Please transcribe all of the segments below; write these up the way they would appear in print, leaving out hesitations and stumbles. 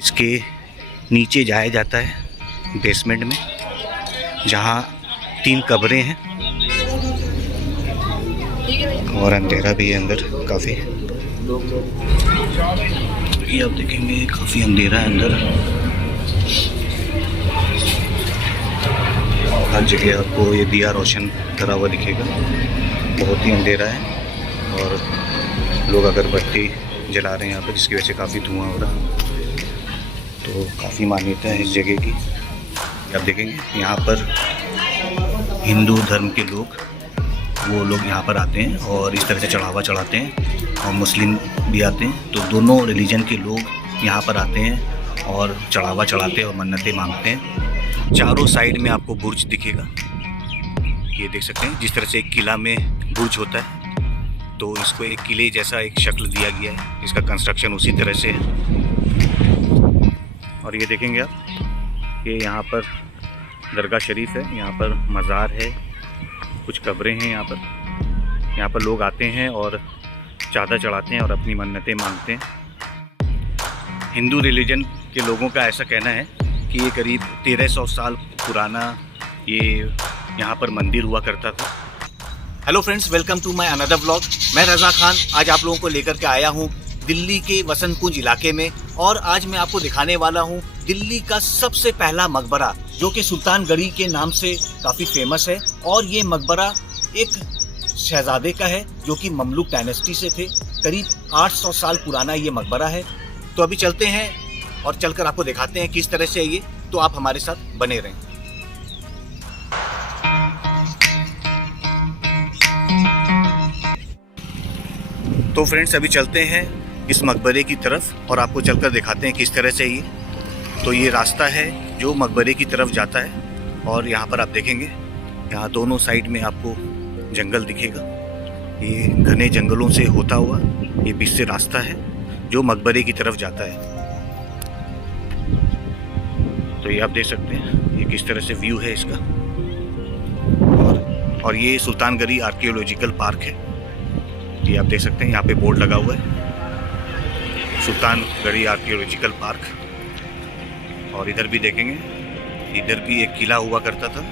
इसके नीचे जाया जाता है बेसमेंट में, जहाँ 3 कब्रें हैं और अंधेरा भी है अंदर काफ़ी। ये आप देखेंगे काफ़ी अंधेरा है अंदर, हर जगह आपको ये दिया रोशन करा हुआ दिखेगा। बहुत ही अंधेरा है और लोग अगरबत्ती जला रहे हैं यहाँ पर, जिसकी वजह से काफ़ी धुआं हो रहा है। तो काफ़ी मान्यता है इस जगह की। आप देखेंगे यहाँ पर हिंदू धर्म के लोग यहाँ पर आते हैं और इस तरह से चढ़ावा चढ़ाते हैं, और मुस्लिम भी आते हैं। तो दोनों रिलीजन के लोग यहाँ पर आते हैं और चढ़ावा चढ़ाते हैं और मन्नतें मांगते हैं। चारों साइड में आपको बुर्ज दिखेगा, ये देख सकते हैं। जिस तरह से एक किला में बुर्ज होता है, तो इसको एक किले जैसा एक शक्ल दिया गया है। इसका कंस्ट्रक्शन उसी तरह से है। और ये देखेंगे आप, ये यहाँ पर दरगाह शरीफ है, यहाँ पर मज़ार है, कुछ कब्रें हैं यहाँ पर लोग आते हैं और चादर चढ़ाते हैं और अपनी मन्नतें मांगते हैं। हिंदू रिलीजन के लोगों का ऐसा कहना है कि ये करीब 1300 साल पुराना ये यहाँ पर मंदिर हुआ करता था। Hello friends, welcome to my another vlog. मैं रज़ा खान आज आप लोगों को लेकर के आया हूँ दिल्ली के वसंत कुंज इलाके में, और आज मैं आपको दिखाने वाला हूँ दिल्ली का सबसे पहला मकबरा, जो कि सुल्तान गढ़ी के नाम से काफ़ी फेमस है। और ये मकबरा एक शहजादे का है जो कि ममलूक डायनेस्टी से थे। करीब 800 साल पुराना ये मकबरा है। तो अभी चलते हैं और चलकर आपको दिखाते हैं किस तरह से ये, तो आप हमारे साथ बने रहें। तो फ्रेंड्स, अभी चलते हैं इस मकबरे की तरफ और आपको चलकर दिखाते हैं किस तरह से ये। तो ये रास्ता है जो मकबरे की तरफ जाता है, और यहाँ पर आप देखेंगे यहाँ दोनों साइड में आपको जंगल दिखेगा। ये घने जंगलों से होता हुआ ये बीच से रास्ता है जो मकबरे की तरफ जाता है। तो ये आप देख सकते हैं ये किस तरह से व्यू है इसका। और ये सुल्तान गढ़ी आर्कियोलॉजिकल पार्क है, ये आप देख सकते हैं। यहाँ पे बोर्ड लगा हुआ है सुल्तान गढ़ी आर्कियोलॉजिकल पार्क। और इधर भी देखेंगे, इधर भी एक किला हुआ करता था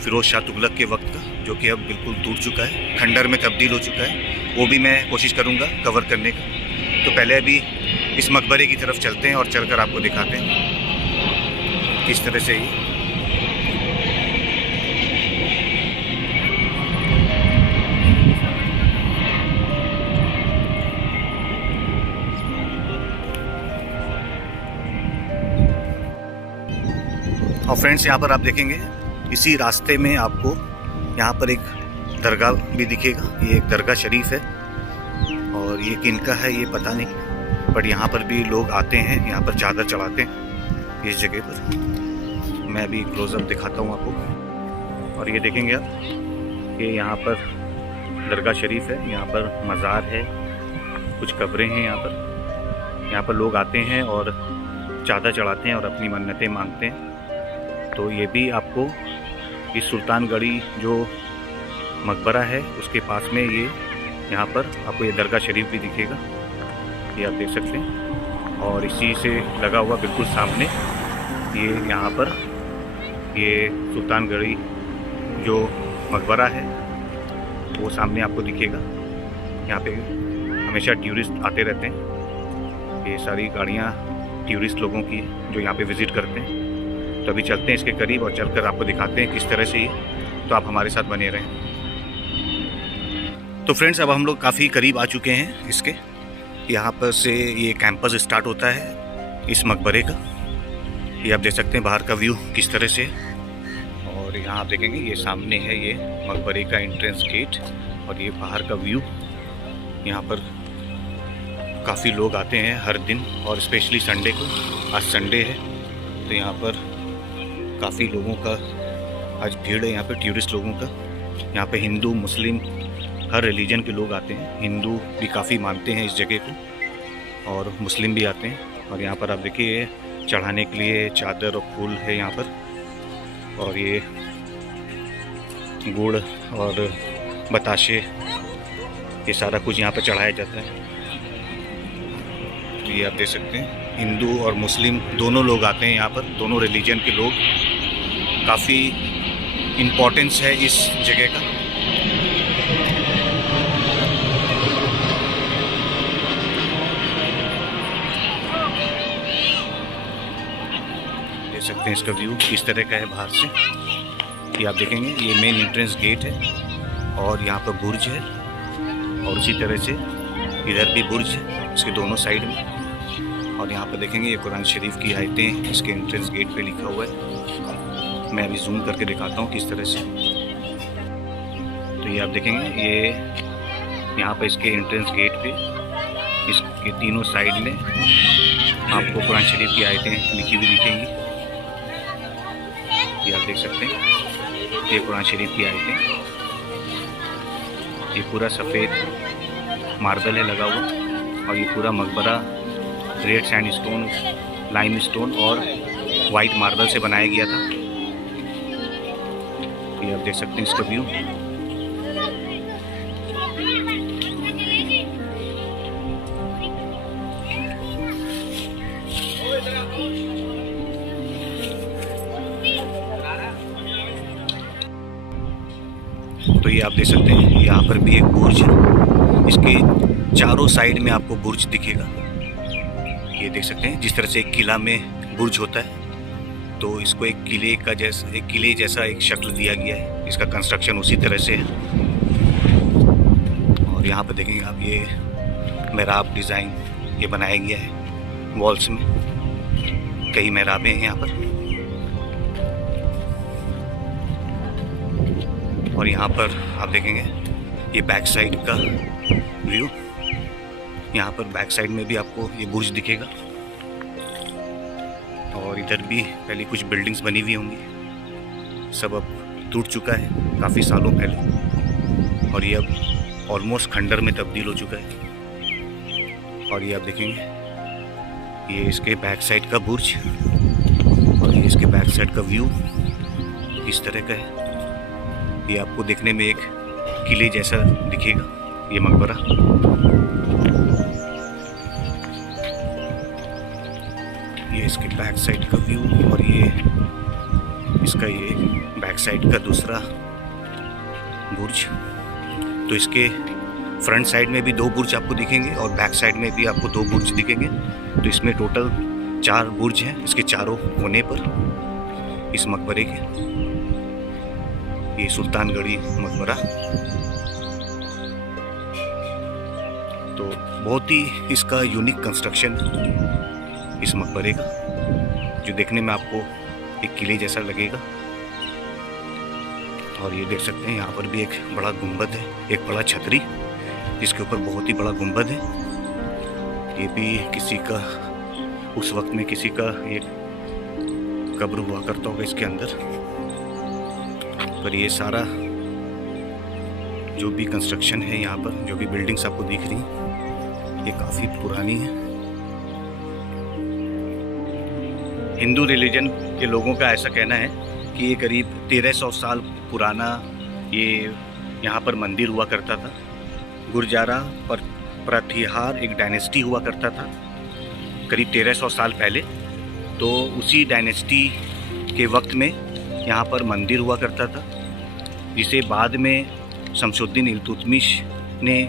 फिरोज शाह तुगलक के वक्त का, जो कि अब बिल्कुल टूट चुका है, खंडर में तब्दील हो चुका है। वो भी मैं कोशिश करूँगा कवर करने का। तो पहले अभी इस मकबरे की तरफ चलते हैं और चलकर आपको दिखाते हैं किस तरह से ये। और फ्रेंड्स, यहाँ पर आप देखेंगे इसी रास्ते में आपको यहाँ पर एक दरगाह भी दिखेगा। ये एक दरगाह शरीफ है, और ये किनका है ये पता नहीं, बट यहाँ पर भी लोग आते हैं, यहाँ पर चादर चढ़ाते हैं इस जगह पर। मैं अभी क्लोजअप दिखाता हूँ आपको। और ये देखेंगे आप, ये यहाँ पर दरगाह शरीफ है, यहाँ पर मज़ार है, कुछ कब्रें हैं यहाँ पर लोग आते हैं और चादर चढ़ाते हैं और अपनी मन्नतें मांगते हैं। तो ये भी आपको इस सुल्तान गढ़ी जो मकबरा है उसके पास में ये यहाँ पर आपको ये दरगाह शरीफ भी दिखेगा, ये आप देख सकते हैं। और इसी से लगा हुआ बिल्कुल सामने ये यहाँ पर ये सुल्तान गढ़ी जो मकबरा है वो सामने आपको दिखेगा। यहाँ पे हमेशा टूरिस्ट आते रहते हैं, ये सारी गाड़ियाँ टूरिस्ट लोगों की जो यहाँ पे विज़िट करते हैं। तो अभी चलते हैं इसके करीब और चलकर आपको दिखाते हैं किस तरह से ये, तो आप हमारे साथ बने रहें। तो फ्रेंड्स, अब हम लोग काफ़ी करीब आ चुके हैं इसके। यहाँ पर से ये कैंपस स्टार्ट होता है इस मकबरे का। ये आप देख सकते हैं बाहर का व्यू किस तरह से। और यहाँ आप देखेंगे ये सामने है ये मकबरे का एंट्रेंस गेट, और ये बाहर का व्यू। यहाँ पर काफ़ी लोग आते हैं हर दिन, और स्पेशली संडे को। आज संडे है तो यहाँ पर काफ़ी लोगों का आज भीड़ है, यहाँ पे टूरिस्ट लोगों का। यहाँ पे हिंदू मुस्लिम हर रिलीजन के लोग आते हैं। हिंदू भी काफ़ी मानते हैं इस जगह को, और मुस्लिम भी आते हैं। और यहाँ पर आप देखिए चढ़ाने के लिए चादर और फूल है यहाँ पर, और ये गुड़ और बताशे ये सारा कुछ यहाँ पर चढ़ाया जाता है। ये आप देख सकते हैं हिंदू और मुस्लिम दोनों लोग आते हैं यहाँ पर, दोनों रिलीजन के लोग। काफ़ी इम्पोर्टेंस है इस जगह का। देख सकते हैं इसका व्यू किस तरह का है बाहर से। ये आप देखेंगे, ये मेन एंट्रेंस गेट है और यहाँ पर बुर्ज है, और उसी तरह से इधर भी बुर्ज है इसके दोनों साइड में। और यहाँ पर देखेंगे ये कुरान शरीफ की आयतें इसके एंट्रेंस गेट पे लिखा हुआ है। मैं अभी जूम करके दिखाता हूँ किस तरह से। तो ये आप देखेंगे, ये यहाँ पर इसके एंट्रेंस गेट पे इसके तीनों साइड में आपको कुरान शरीफ की आयतें लिखी हुई दिखेंगी। ये आप देख सकते हैं, ये कुरान शरीफ की आयतें। ये पूरा सफ़ेद मार्बल है लगा हुआ, और ये पूरा मकबरा रेड सैंडस्टोन, लाइम स्टोन और वाइट मार्बल से बनाया गया था। ये आप देख सकते हैं इसका व्यू। तो ये आप देख सकते हैं, यहाँ पर भी एक बुर्ज है, इसके चारों साइड में आपको बुर्ज दिखेगा। ये देख सकते हैं, जिस तरह से एक किला में बुर्ज होता है, तो इसको एक किले जैसा एक शक्ल दिया गया है। इसका कंस्ट्रक्शन उसी तरह से है। और यहाँ पर देखेंगे आप, ये मेहराब डिज़ाइन ये बनाया गया है वॉल्स में। कई मेहराबें हैं यहाँ पर। और यहाँ पर आप देखेंगे ये बैक साइड का व्यू। यहाँ पर बैक साइड में भी आपको ये बुर्ज दिखेगा। और इधर भी पहले कुछ बिल्डिंग्स बनी हुई होंगी, सब अब टूट चुका है काफ़ी सालों पहले, और ये अब ऑलमोस्ट खंडर में तब्दील हो चुका है। और ये आप देखेंगे, ये इसके बैक साइड का बुर्ज, और ये इसके बैक साइड का व्यू इस तरह का है। ये आपको देखने में एक किले जैसा दिखेगा, ये मकबरा। ये इसके बैक साइड का व्यू, और ये इसका ये बैक साइड का दूसरा बुर्ज। तो इसके फ्रंट साइड में भी 2 बुर्ज आपको दिखेंगे, और बैक साइड में भी आपको 2 बुर्ज दिखेंगे। तो इसमें टोटल 4 बुर्ज हैं इसके चारों कोने पर इस मकबरे के। ये सुल्तानगढ़ी मकबरा। तो बहुत ही इसका यूनिक कंस्ट्रक्शन इस मकबरे का, जो देखने में आपको एक किले जैसा लगेगा। और ये देख सकते हैं, यहाँ पर भी एक बड़ा गुंबद है, एक बड़ा छतरी जिसके ऊपर बहुत ही बड़ा गुंबद है। ये भी किसी का, उस वक्त में किसी का एक कब्र हुआ करता होगा इसके अंदर। पर ये सारा जो भी कंस्ट्रक्शन है यहाँ पर, जो भी बिल्डिंग्स आपको दिख रही हैं, ये काफ़ी पुरानी है। हिंदू रिलीजन के लोगों का ऐसा कहना है कि ये करीब 1300 साल पुराना ये यहाँ पर मंदिर हुआ करता था। गुरजारा पर प्रतिहार एक डायनेस्टी हुआ करता था करीब 1300 साल पहले। तो उसी डायनेस्टी के वक्त में यहाँ पर मंदिर हुआ करता था, जिसे बाद में शमसुद्दीन इल्तुतमिश ने,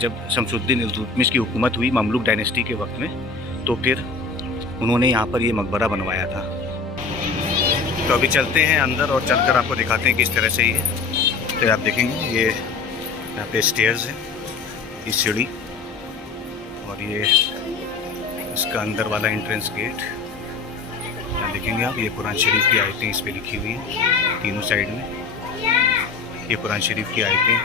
जब शमसुद्दीन इल्तुतमिश की हुकूमत हुई ममलूक डायनेस्टी के वक्त में, तो फिर उन्होंने यहाँ पर ये मकबरा बनवाया था। तो अभी चलते हैं अंदर और चलकर आपको दिखाते हैं किस तरह से ये। तो आप देखेंगे, ये यहाँ पे स्टेयर्स है, ये सीढ़ी, और ये इसका अंदर वाला एंट्रेंस गेट। यहाँ देखेंगे आप, ये कुरान शरीफ की आयतें इस पे लिखी हुई हैं तीनों साइड में। ये कुरान शरीफ की आयतें,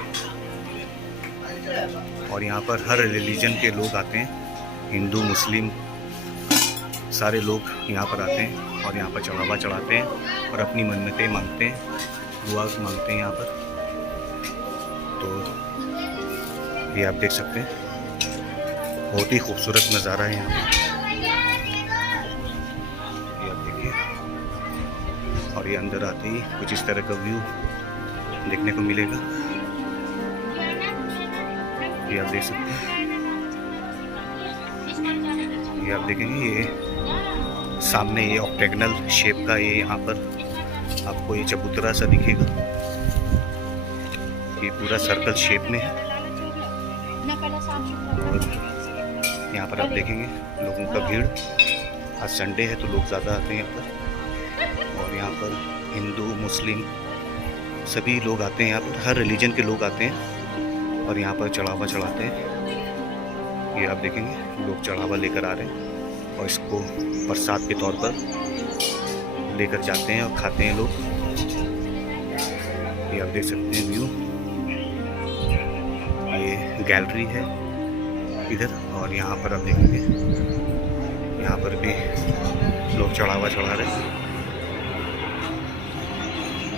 और यहाँ पर हर रिलीजन के लोग आते हैं, हिंदू मुस्लिम सारे लोग यहाँ पर आते हैं और यहाँ पर चढ़ावा चढ़ाते हैं और अपनी मन्नतें मांगते हैं, दुआ मांगते हैं यहाँ पर। तो ये आप देख सकते हैं, बहुत ही खूबसूरत नज़ारा है यहाँ पर, ये आप देखिए। और ये अंदर आते ही कुछ इस तरह का व्यू देखने को मिलेगा, ये आप देख सकते हैं। ये ये आप देखेंगे, ये सामने ये ऑक्टेगनल शेप का ये यहाँ पर आपको ये चबूतरा सा दिखेगा। ये पूरा सर्कल शेप में है और यहाँ पर आप देखेंगे लोगों का भीड़। आज संडे है तो लोग ज़्यादा आते हैं यहाँ पर। और यहाँ पर हिंदू मुस्लिम सभी लोग आते हैं यहाँ पर, हर रिलीजन के लोग आते हैं और यहाँ पर चढ़ावा चढ़ाते हैं। ये आप देखेंगे लोग चढ़ावा लेकर आ रहे हैं और इसको प्रसाद के तौर पर लेकर जाते हैं और खाते हैं लोग। ये आप देख सकते हैं व्यू, ये गैलरी है इधर। और यहाँ पर आप देखेंगे यहाँ पर भी लोग चढ़ावा चढ़ा रहे हैं।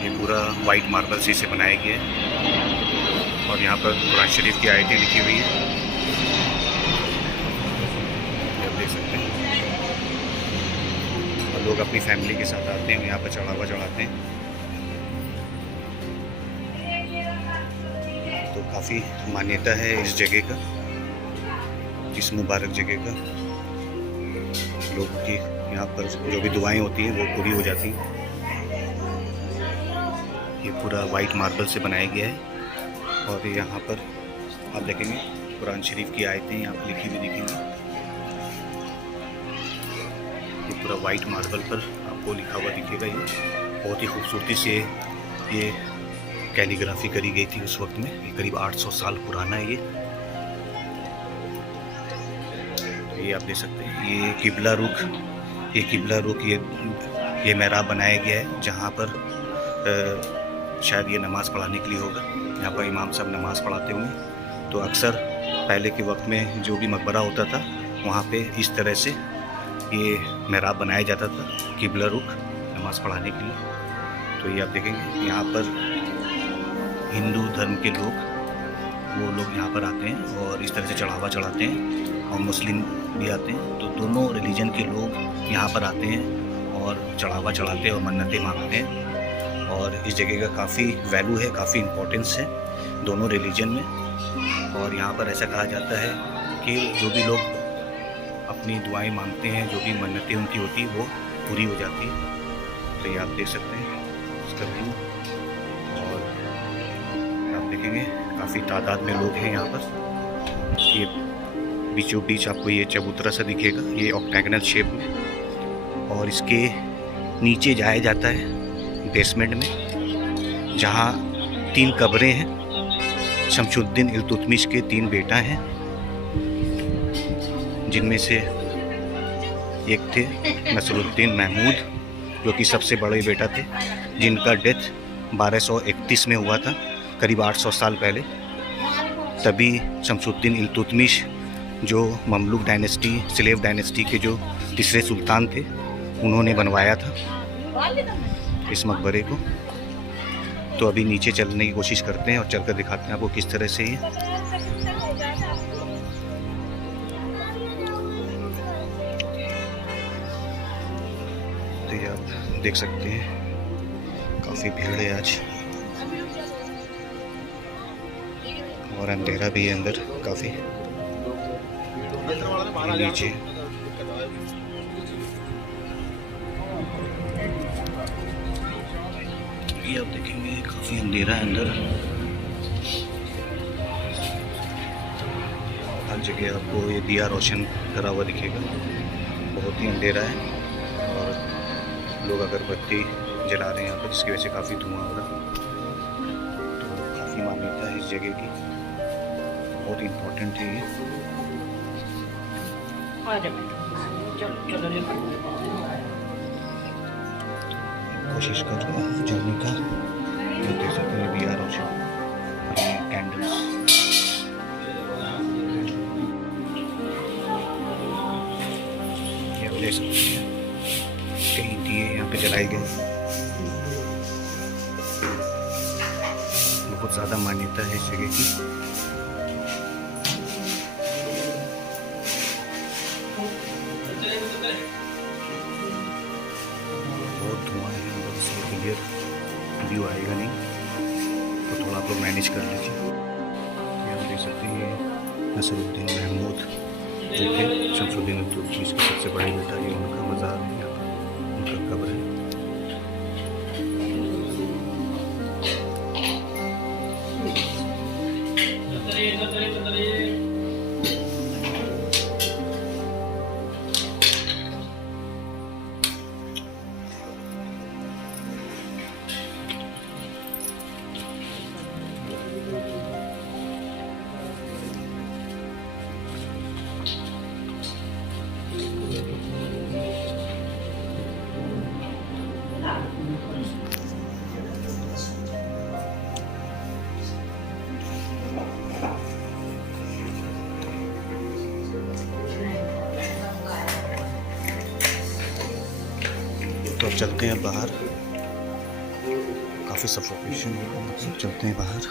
ये पूरा वाइट मार्बल से बनाया गया है और यहाँ पर कुरान शरीफ की आयतें लिखी हुई है, आप देख सकते हैं। और लोग अपनी फैमिली के साथ आते हैं, यहाँ पर चढ़ावा चढ़ाते हैं। तो काफ़ी मान्यता है इस जगह का, इस मुबारक जगह का। लोगों की यहाँ पर जो भी दुआएं होती हैं वो पूरी हो जाती हैं। ये पूरा वाइट मार्बल से बनाया गया है और यहाँ पर आप देखेंगे कुरान शरीफ की आयतें यहाँ पर लिखी हुई दिखेंगी। ये पूरा वाइट मार्बल पर आपको लिखा हुआ दिखेगा। ये बहुत ही खूबसूरती से ये कैलीग्राफी करी गई थी उस वक्त में। ये करीब 800 साल पुराना है ये आप देख सकते हैं। ये किबला रुख ये मेहराब बनाया गया है जहाँ पर शायद ये नमाज़ पढ़ाने के लिए होगा। यहाँ पर इमाम साहब नमाज़ पढ़ाते होंगे। तो अक्सर पहले के वक्त में जो भी मकबरा होता था वहाँ पे इस तरह से ये मेहराब बनाया जाता था, किबला रुख, नमाज़ पढ़ाने के लिए। तो ये आप देखेंगे यहाँ पर हिंदू धर्म के लोग वो लोग यहाँ पर आते हैं और इस तरह से चढ़ावा चढ़ाते हैं और मुस्लिम भी आते हैं। तो दोनों रिलीजन के लोग यहाँ पर आते हैं और चढ़ावा चढ़ाते हैं और मन्नतें मांगते हैं। और इस जगह का काफ़ी वैल्यू है, काफ़ी इम्पोर्टेंस है दोनों रिलीजन में। और यहाँ पर ऐसा कहा जाता है कि जो भी लोग अपनी दुआएं मांगते हैं, जो भी मन्नतें उनकी होती है वो पूरी हो जाती है। तो ये आप देख सकते हैं इसका व्यू। और आप देखेंगे काफ़ी तादाद में लोग हैं यहाँ पर। ये बीचों बीच आपको ये चबूतरा सा दिखेगा, ये ऑक्टेगनल शेप में। और इसके नीचे जाया जाता है बेसमेंट में, जहाँ 3 कब्रें हैं। शमशुद्दीन इल्तुतमिश के 3 बेटा हैं, जिनमें से एक थे नसरुद्दीन महमूद जो कि सबसे बड़े बेटा थे, जिनका डेथ 1231 में हुआ था, करीब 800 साल पहले। तभी शमशुद्दीन इल्तुतमिश जो ममलूक डायनेस्टी, स्लेव डायनेस्टी के जो तीसरे सुल्तान थे, उन्होंने बनवाया था इस मकबरे को। तो अभी नीचे चलने की कोशिश करते हैं और चलकर दिखाते हैं आपको किस तरह से ये। तो ये आप देख सकते हैं काफ़ी भीड़ है आज और अंधेरा भी है अंदर काफ़ी। नीचे ये आप देखेंगे काफ़ी अंधेरा है अंदर। हर जगह आपको ये दिया रोशन करा हुआ दिखेगा। बहुत ही अंधेरा है और लोग अगरबत्ती जला रहे हैं यहाँ पर, जिसकी वजह से काफ़ी धुआं हो रहा है। तो काफ़ी मान्यता है इस जगह की, बहुत इम्पोर्टेंट है ये। कोशिश कर रहे हैं जाने का। ये देख सकते हैं दिया रोशन, कैंडल्स। ये देख सकते हैं कई दिए यहाँ पे जलाए गए। बहुत ज़्यादा मान्यता है इस जगह की। बहुत धुआं है अंदर, इसलिए क्लियर व्यू आएगा नहीं, तो थोड़ा आप लोग मैनेज कर लीजिए। ये आप देख सकते हैं नसरुद्दीन महमूद देखिए शमशुद्दीन इल्तुतमिश का सबसे बड़ा बेटा, ये उनका मज़ार है, यहाँ पर उनका कब्र है। तो अब चलते हैं बाहर, काफ़ी सफोकेशन हो रहा है, चलते हैं बाहर।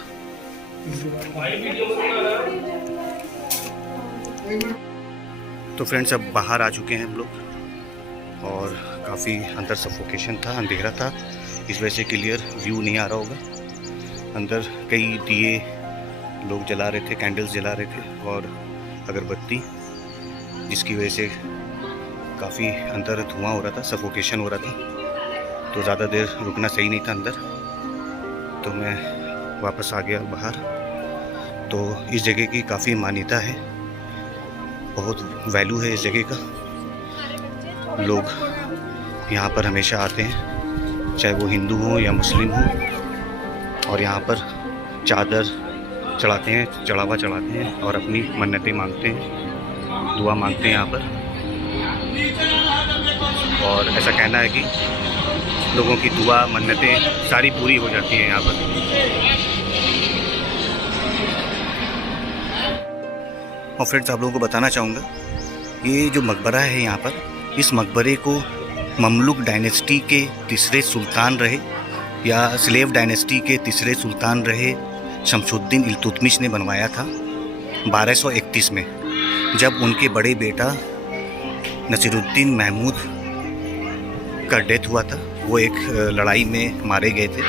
तो फ्रेंड्स अब बाहर आ चुके हैं हम लोग और काफ़ी अंदर सफोकेशन था, अंधेरा था, इस वजह से क्लियर व्यू नहीं आ रहा होगा। अंदर कई दिए लोग जला रहे थे, कैंडल्स जला रहे थे और अगरबत्ती, जिसकी वजह से काफ़ी अंदर धुआं हो रहा था, सफोकेशन हो रहा था। तो ज़्यादा देर रुकना सही नहीं था अंदर, तो मैं वापस आ गया बाहर। तो इस जगह की काफ़ी मान्यता है, बहुत वैल्यू है इस जगह का। लोग यहाँ पर हमेशा आते हैं, चाहे वो हिंदू हो या मुस्लिम हो, और यहाँ पर चादर चढ़ाते हैं, चढ़ावा चढ़ाते हैं और अपनी मन्नतें मांगते हैं, दुआ मांगते हैं यहाँ पर। और ऐसा कहना है कि लोगों की दुआ मन्नतें सारी पूरी हो जाती हैं यहाँ पर। और फ्रेंड्स आप लोगों को बताना चाहूँगा, ये जो मकबरा है यहाँ पर, इस मकबरे को ममलुक डायनेस्टी के तीसरे सुल्तान रहे या स्लेव डायनेस्टी के तीसरे सुल्तान रहे शमशुद्दीन इल्तुतमिश ने बनवाया था 1231 में, जब उनके बड़े बेटा नसीरुद्दीन महमूद का डेथ हुआ था। वो एक लड़ाई में मारे गए थे,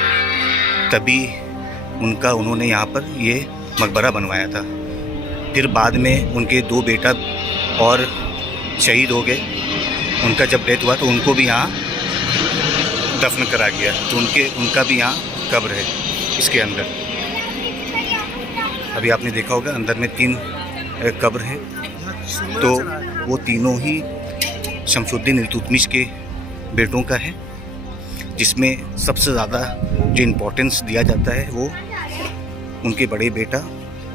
तभी उन्होंने यहाँ पर ये मकबरा बनवाया था। फिर बाद में उनके 2 बेटा और शहीद हो गए, उनका जब डेथ हुआ तो उनको भी यहाँ दफन करा गया, तो उनका भी यहाँ कब्र है इसके अंदर। अभी आपने देखा होगा अंदर में 3 कब्र हैं, तो वो तीनों ही शमशुद्दीन इल्तुतमिश के बेटों का है, जिसमें सबसे ज़्यादा जो इम्पोर्टेंस दिया जाता है वो उनके बड़े बेटा,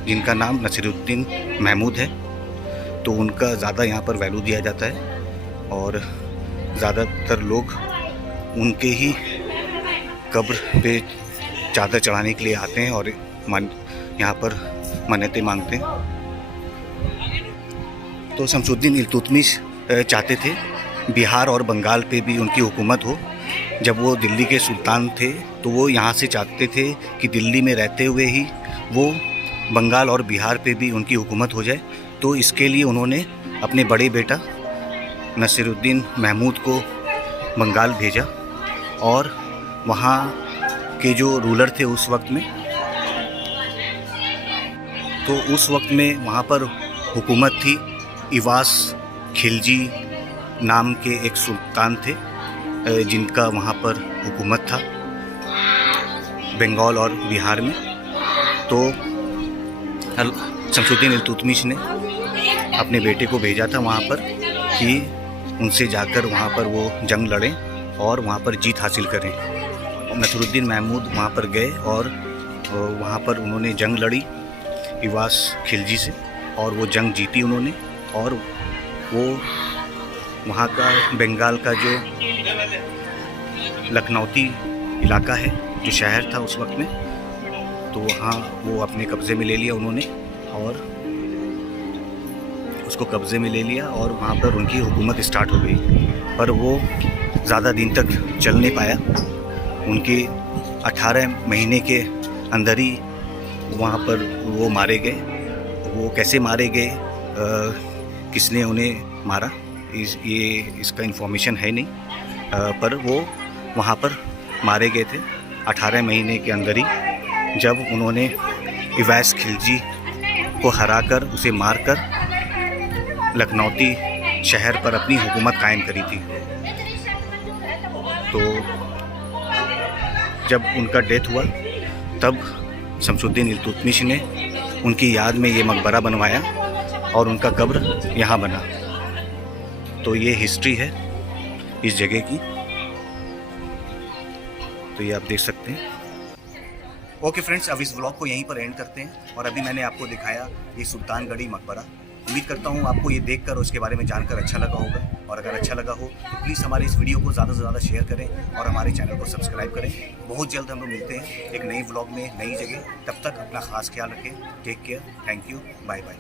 जिनका नाम नसीरुद्दीन महमूद है, तो उनका ज़्यादा यहाँ पर वैल्यू दिया जाता है। और ज़्यादातर लोग उनके ही कब्र पे चादर चढ़ाने के लिए आते हैं और यहाँ पर मन्नतें मांगते हैं। तो शमशुद्दीन इल्तुतमिश चाहते थे बिहार और बंगाल पे भी उनकी हुकूमत हो। जब वो दिल्ली के सुल्तान थे तो वो यहाँ से चाहते थे कि दिल्ली में रहते हुए ही वो बंगाल और बिहार पे भी उनकी हुकूमत हो जाए। तो इसके लिए उन्होंने अपने बड़े बेटा नसीरुद्दीन महमूद को बंगाल भेजा, और वहाँ के जो रूलर थे उस वक्त में, तो उस वक्त में वहाँ पर हुकूमत थी इवास खिलजी नाम के एक सुल्तान थे, जिनका वहाँ पर हुकूमत था बंगाल और बिहार में। तो शमशुद्दीन इल्तुतमिश ने अपने बेटे को भेजा था वहाँ पर कि उनसे जाकर वहाँ पर वो जंग लड़ें और वहाँ पर जीत हासिल करें। नसीरुद्दीन महमूद वहाँ पर गए और वहाँ पर उन्होंने जंग लड़ी इवास खिलजी से, और वो जंग जीती उन्होंने। और वो वहाँ का बंगाल का जो लखनौती इलाका है, जो शहर था उस वक्त में, तो वहाँ वो अपने कब्ज़े में ले लिया उन्होंने, और उसको कब्ज़े में ले लिया और वहाँ पर उनकी हुकूमत स्टार्ट हो गई। पर वो ज़्यादा दिन तक चल नहीं पाया, उनके 18 महीने के अंदर ही वहाँ पर वो मारे गए। वो कैसे मारे गए, किसने उन्हें मारा, इसका इन्फॉर्मेशन है नहीं, पर वो वहाँ पर मारे गए थे 18 महीने के अंदर ही, जब उन्होंने इवास खिलजी को हराकर, उसे मारकर लखनौती शहर पर अपनी हुकूमत कायम करी थी। तो जब उनका डेथ हुआ तब शमसुद्दीन इल्तुतमिश ने उनकी याद में ये मकबरा बनवाया और उनका कब्र यहाँ बना। तो ये हिस्ट्री है इस जगह की। तो ये आप देख सकते हैं। ओके फ्रेंड्स, अब इस व्लॉग को यहीं पर एंड करते हैं। और अभी मैंने आपको दिखाया ये सुल्तानगढ़ी मकबरा। उम्मीद करता हूँ आपको ये देखकर और इसके बारे में जानकर अच्छा लगा होगा। और अगर अच्छा लगा हो तो प्लीज़ हमारे इस वीडियो को ज़्यादा से ज़्यादा शेयर करें और हमारे चैनल को सब्सक्राइब करें। बहुत जल्द हम लोग मिलते हैं एक नई व्लॉग में, नई जगह। तब तक अपना ख़ास ख्याल रखें। Take care. Thank you. Bye bye.